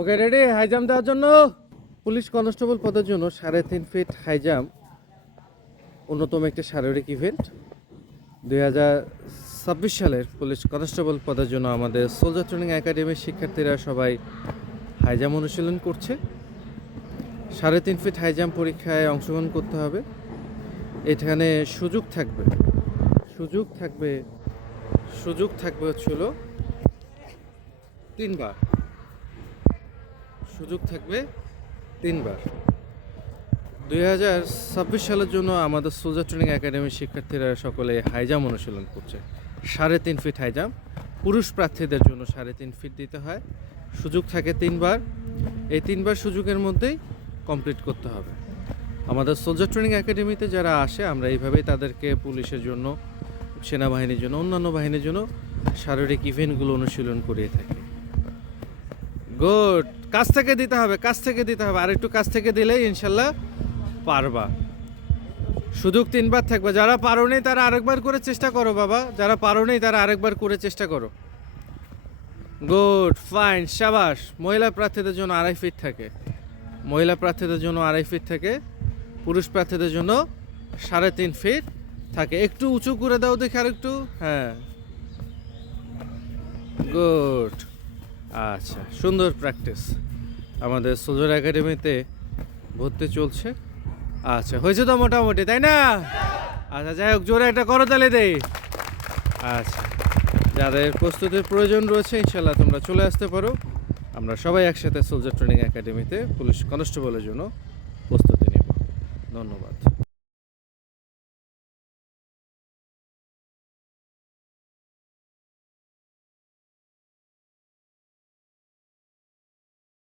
Okay ready high jump দেওয়ার জন্য। Police constable পদের জন্য 3.5 ফিট হাই জাম্প অন্যতম একটি শারীরিক ইভেন্ট। 2026 সালের পুলিশ কনস্টেবল পদের জন্য আমাদের সোলজার ট্রেনিং একাডেমির শিক্ষার্থীরা সবাই হাই জাম্প অনুশীলন করছে। 3.5 ফিট হাই জাম্প পরীক্ষায় অংশগ্রহণ করতে হবে। এখানে সুযোগ থাকবে হচ্ছিল 3বার। সুযোগ থাকবে 3বার। 2026 সালের জন্য আমাদের সোলজার ট্রেনিং একাডেমির শিক্ষার্থীরা সকলে হাই জাম্প অনুশীলন করছে। 3.5 ফিট হাই জাম্প পুরুষ প্রার্থীদের জন্য 3.5 ফিট দিতে হয়। সুযোগ থাকে 3বার। এই 3বার সুযোগের মধ্যেই কমপ্লিট করতে হবে। আমাদের সোলজার ট্রেনিং একাডেমিতে যারা আসে আমরা এইভাবেই তাদেরকে পুলিশের জন্য, সেনাবাহিনীর জন্য, অন্যান্য বাহিনীর জন্য শারীরিক ইভেন্টগুলো অনুশীলন করিয়ে থাকি। গুড, কাছ থেকে দিতে হবে, আর একটু কাছ থেকে দিলেই ইনশাল্লাহ পারবা। সুযোগ 3বার থাকবে। যারা পারো নেই তারা আরেকবার করে চেষ্টা করো বাবা, যারা পারো নেই তারা আরেকবার করে চেষ্টা করো। গুড, ফাইন, শাবাশ। মহিলা প্রার্থীদের জন্য 2.5 ফিট থাকে, পুরুষ প্রার্থীদের জন্য 3.5 ফিট থাকে। একটু উঁচু করে দাও দেখি, আর একটু, হ্যাঁ, গুড। আচ্ছা, সুন্দর প্র্যাকটিস। আমাদের সোলজার একাডেমিতে ভর্তি চলছে। আচ্ছা, হয়েছে তো মোটামুটি, তাই না? আচ্ছা, যাই হোক, জোরে একটা করতালি দেই। আচ্ছা, যাদের প্রস্তুতির প্রয়োজন রয়েছে ইনশাল্লাহ তোমরা চলে আসতে পারো। আমরা সবাই একসাথে সোলজার ট্রেনিং একাডেমিতে পুলিশ কনস্টেবলের জন্য প্রস্তুতি নেব। ধন্যবাদ।